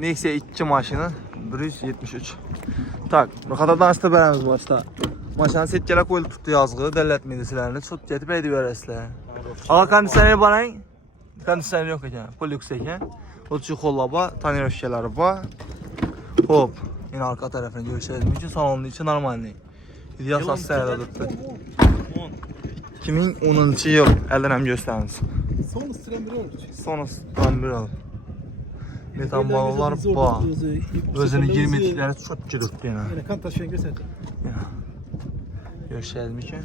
Nexia 2 maşını 173. Tak, bu kadar danışda beremiz başta. Maşanın setkelə qoyulub tutdu yazğı, dələtməydi silərini, çok getib edib verəsilər. Ağa kondisioneri barayın, kondisioneri yok ekan, Polux ekan. Olçu kollaba, tonirovkaları var. Hop, yine arka tarafını görüşürüz. Mümkün salonun içi normal değil. İdeal sassayada tuttu. 2010 yıl, əldən həm göstəriniz. Son ısıran bir oldu. Son ısıran bir oldu. Metan balalar var. Özünü girmedikləri çok giribdi yine. Yine kan taşıyan gösterdi. Görüşürüz mümkün.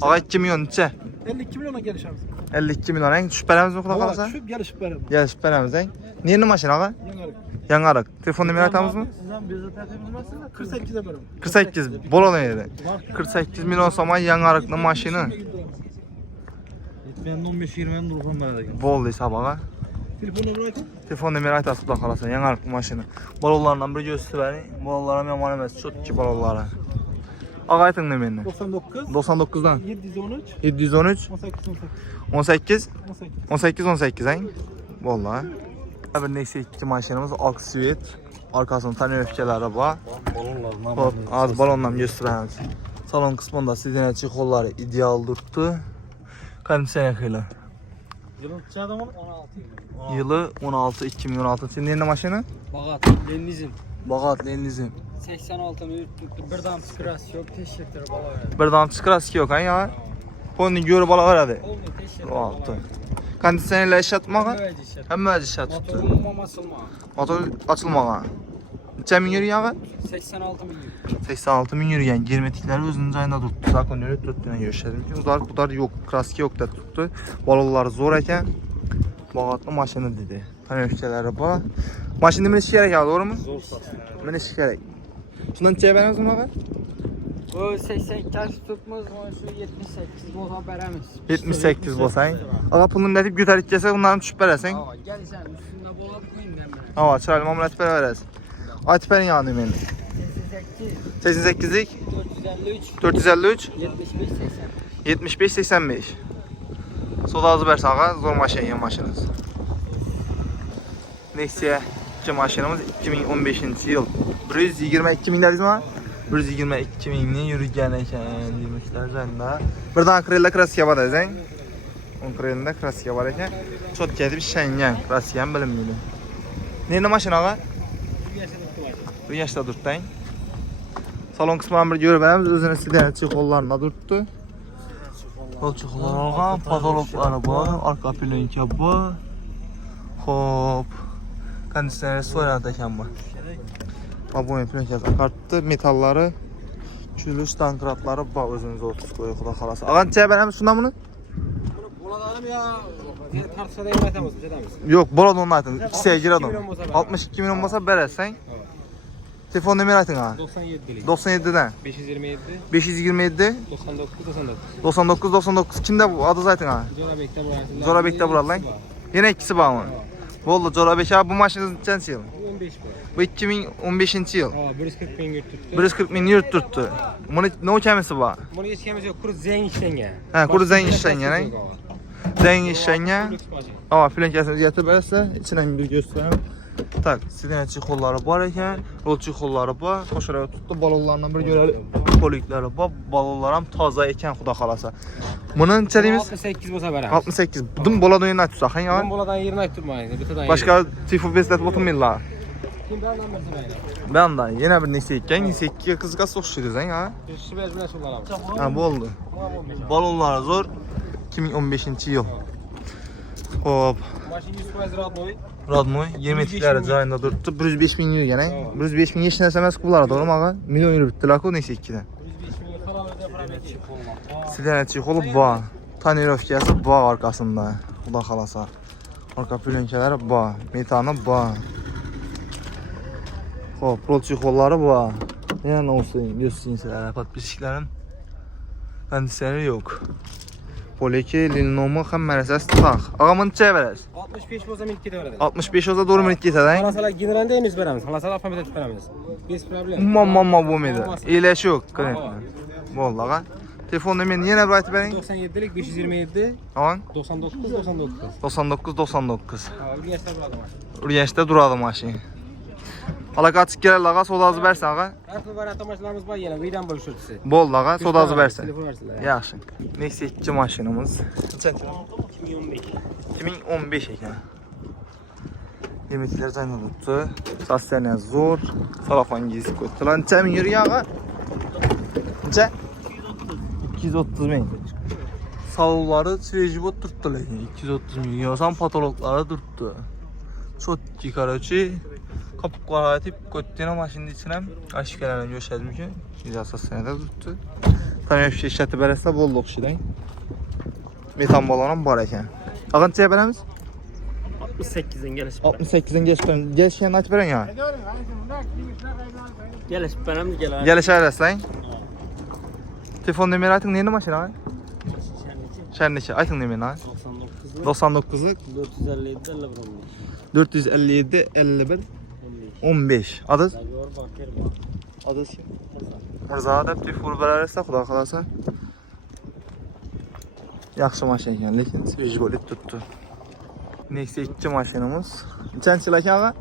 Ağa 2 milyon neçə? 52 milyona geliş abi. 52 milyon en şüphelerimiz mi kulak alırsa? Şu geliş benim. Gel şüphelerimiz en. Neyini maşın ağa? Yanarık. Yanarık. Telefon numara atamız mı? Sizden bizi tertemiz nasıl? 48'e benim. 48. Bol olan yeri. 48 milyon zaman yanarıklı maşını. Ben 15-20'den duruşan bana. Bol hesap ağa. Telefonu bırakın. Telefon numara atasın kulak alırsa yanarıklı maşını. Balonlarından bir gösteri beni. Balonlara yaman emez. Çok ki balonlara. Ağa aytın ne benimle? 99. 99'dan. 713. 713. 18. 18 en. Vallahi. Bir neyse iki maşinimiz Aksiyet. Arkasında tane öfkeleri var. Hop, az balondan göstereyim. Salon kısmında sizin için kolları ideal durdu. Kondisyon yakıyla. Yılın tutacak adamın 16 yılı. Yılı 16 2016. Senin yerine maşını? Bagat, Lennizm. Bagat Lennizm. 86 minut tuttu. Bir dam skras yok, teşekkür bala. Bir dam çıkıras yok ya. Onu görüp bala var hadi. Olmuyor, teşekkür. Oldu. Kondisyonerle iş atmağa? Hem mühendis tuttu. Motorun mamasılma. Motor açılmağa. Neçə min yürüyen? 86 milyon. 86 min yürüyen girmetikleri özünün ayında tuttu. Zakon öyle tuttuğuna görüşelim ki uzar yok, kraski yok da tuttu. Balonlar zor eken Bagatlı maşını dedi. Hani öfkeleri bu. Maşında mene şikerek ya doğru mu? Zor satsın. Mene şikerek. Şundan çay vermez mi abi? Bu 82 tutmaz, şu 78 bota veremiz. 78 bolsayın. Ağa pulunu netip götürüp gelse bunların düşüp veresen. Gel sen üstünde bola tutmayayım ben. Hava çıraylı mamlet veririz. Atiperin yanı benim. 88'lik 453 453 75 80. 75-85. Soda azı versə ağa, zor maşın yan maşınız. Nexia 2 maşınımız 2015-ci yıl. 122 min deriz mi? 122 minini yürüyen eken 20'ler üzerinde. Buradan Krella Krasiya var dezen. On Krella'da Krasiya var eken. Çok gedib Şengen Krasiyan bilinmiydi. Neyine maşın ağa? Bir yaşta durttayın. Salon kısmından bir görüp veremiz. Özünü sidene çikollarına durttu. Yol çikollar alğan, patologları var, arka plenki var. Hop. Kondisiyoneri soyan təkən var. Aboyun plenkası akartdı, metalları, külüş tankratları var özünüzə 30 qoyuq da xalası. Ağan çaya verəmiz şundan bunu? Buladanım ya. Tartışmada yemetemez. Yok, bolad onu aytın. 2'siyə gir adam. 62 milyon olmasa verəsən. Telefon numara aytın ha. 97'lik. 97'den. 527. 527 99. 99. Kimde bu adı zaten ha? Zorabek'te burası. Zorabek'te buralı lan. Yine ikisi bağlı mı? Vallahi Zorabek abi bu maşınız kaç yıl? 15 bu. Bu 2015 yıl. 140 bin yurt tuttu. 140 bin yurt tuttu. Bunu ne o kemisi var? Bunu geçkemiz yok. Kuru zen işten ya. He, kuru zen işten ya. Zen işten ya. Ama flankasını getirberse içinden bir göstereyim. Tak, sidençi kolları var eken, rolçu kolları var. Koşaraya tuttu, balonlarından bir görelim. Polikleri var, balonlar hem taza eken xuda xalasa. Bunun içeriğimiz 68 bolsa verəm. 68. Dım bola döyünə tutsak, ya. Ben boladan yerine aytırmayın. Başka tifu beslet oturmayırlar. Kim ben lan versin Ben de yine bir nesekken, nesekkiye kızga soğuşuyoruz ya. Şu bezmine sularım. Ha bu oldu. Balonlar zor. 2015 yıl. Hop. Maşın 100% rahat boy. Radmoy 20'likləri cayında durdu. 105 min euro yani. 105 min yeşil SMS kublara doğru mu ağa? Milyon euro bitti lako neyse 2'den. 105 milyon falan öde para verecek. Sidenetçi kolu bağ. Tonirovkası bağ arkasında. Xuda xalasa. Arka plenkeləri bağ. Metanı bağ. Hop, rolçu kolları bağ. Yəni olsun, göstereyim sizlərə. Patpisliklərin kondisiyoneri yok. Poleki, Linomo hem merezes tak. Ağamın çay verəz. 65 bolsa minik gide verelim. 65 olsa doğru minik getədən. Halasala generalde en üst veremiz. Halasala alfabetet veremiz. Biz problem. Mamma bu meydi. İyileş yok. Vallahi. Telefon numaranı yine bıraktı benim. 97'lik 527 Aman. 99 99. 99. Abi yaşta burada maşın. Urgenç'te duradı maşın. Alaka açık gelir ağa, sodazı versen ağa. Artık var atamaçlarımız var yine. Vidan bölüşürtüsü. Bol ağa, sodazı versen. Telefon versinler. Yaxşı. Neyse 2 maşınımız. 2015. 2015 ekan. Yemekler zaten tuttu. Sassene zor. Salafan giysi koydu. Lan neçe min yürü ağa? Neçe? 230 min. Salları svejibot tuttu lekin 230 min. Yosan patologları tuttu. Çok çıkarıcı. Kapıp qaratib ko'tdina maşının içine aşikalanan göşədim ki, icazə sənədə tuttu. Tamam bir şey işlətib bərəsə bol oxşidən. Metan balanan var ekan. Ağın neçəyə bərəmiz? 68'den geliş. 68'den geçkən aç bərən ya. Geliş benim gel. Gəliş ərəsləyin. Telefon nömrə aytın neyini maşına var? Şərniki aytın nömrəni ay. 99'luk 457 50 457 51 15. Adız? buram. Adız kim? Mırza da telefon bərərsə xuda qalasa. Yaxşı maşın ekan, lekin svejgolit tuttu. Neyse 2 maşınımız. Neçənci il ağa?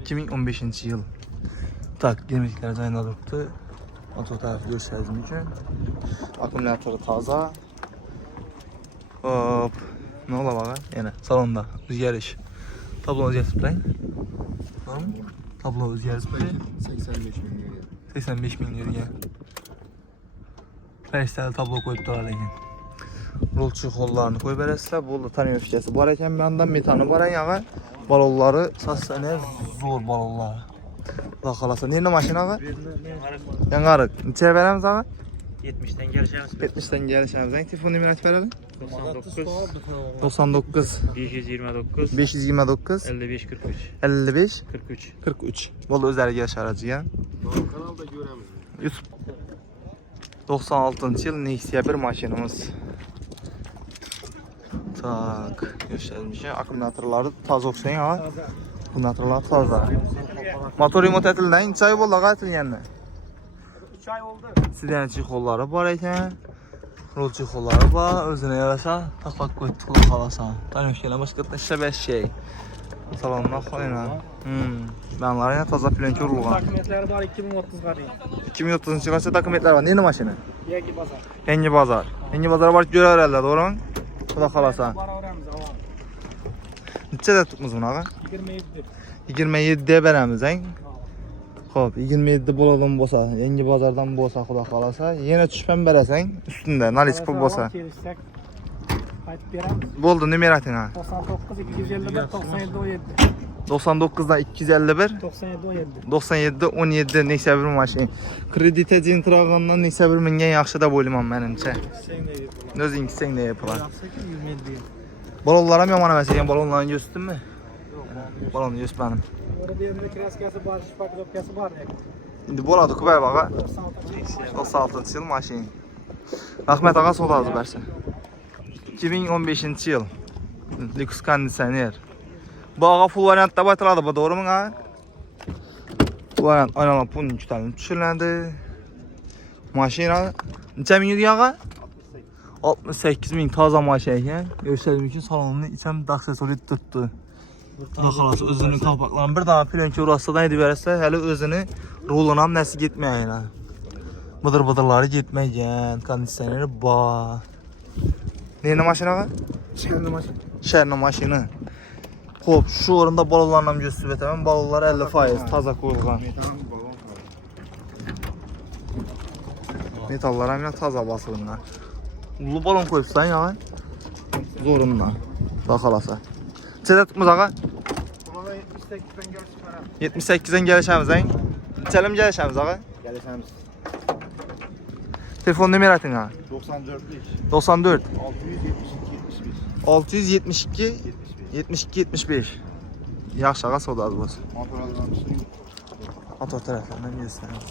2015 yıl. Tak, yemekler zayında durdu. Motor tarafı gösterdim için. Akümülatörü taza. Hop. Ne ola bağa? Yine salonda rüzgar iş. Tablo rüzgar sprey. Tamam mı? Tablo rüzgar sprey. 85 bin liraya. Reisler tablo koyup durar lekin. Rolçu kollarını koyup verirse bu tanıyor fişesi. Bu arayken bir anda metanı var ya. Balonları sassane zor balonlar. Allah kalasa. Nerede maşina var? Yangarık. Neçeye veremiz ağa? 70'ten geleceğimiz. 70'ten gelişimiz. Telefon numarası verelim. 99 99 529 529 55 43 55 43. 43. Vallahi özel geliş aracı ya. Kanalda göremiz. Yusuf. 96 yıl Nexia bir maşinimiz. Tak, göstermiş. Akümülatörleri taz oxşayın ha. Akümülatörler taza. Motor remote etildən 3 ay oldu qatil yəni. 3 ay oldu. Sidençi kolları var ekan. Rolçu kolları var. Özünə yarasa taxlaq qoyduq xalasa. Tanışkələ başqa da 5 şey. Salonuna qoyuna. Benlər yine taza plenki urulğan. Dokumentleri var 2030 var. 2030 çıxarsa dokumentlər var. Neydi maşını? Yegi bazar. Yengi bazar. Yengi bazara var görər əldə, doğru mu? Bu da xalasa. Var öğrenimiz var. Neçə də tutmuz buna ağa? 27. 27'ye verəmiz, hein? Hop, 27 bulalım bosa. Yengi bazardan bosa xuda xalasa. Yenə düşpən verəsən üstündə, nalis pul bosa. Hayt verəm. Boldu nümeratın ha. 99 251 97 17. 99'dan 251 97 17. 97 17 neçə bir maşın. Kreditə cintrağından neçə bir mingən yaxşı da boylamam mənimcə. Sen ne diyorsun? Özün gitsən nə yapılar. Yapsak 27. Balonlara yaman məsələn balonlarını göstərdin mi? Balonu göstərdim. Orada bir yerinde kraskası var, şifaklıkası var. İndi boladı kubər bağa. 96 yıl maşın. Rahmet ağa sol azı versin. 2015 yıl. Lüks kondisioner. Bu ağa full variantda batırladı bu, doğru mu ağa? Bu variant aynalan bunun 2 tane düşürləndi. Maşina neçə min yürüyor ağa? 68 min taza maşın ekan. Göstərdim ki salonunu içəm aksesori tuttu. Daxalası özünün kalpaklarını bir daha plenki urasıdan edib verəsə hələ özünü ruluna nəsi getməyin ha. Bıdır-bıdırları getməyən, kondisioneri ba. Neyini maşına var? Şerli maşın. Şərli maşını. Hop, şu orunda balonlarla göstərib etəmən, balonlar 50% taza qoyulğan. Metallara yine taza basılınlar. Ulu balon koyubsan ya. Zorunla. Daxalasa. Çedə tutmuz ağa? 78'den gəlişəmiz hein? Neçəlim gəlişəmiz ağa? Gəlişəmiz Telefon numaratın ha? 94'lük 94 672 71 672 72 75. Yaxşı ağa sodadı boz. motor alırmışsın. Motor tərəfindən göstərin.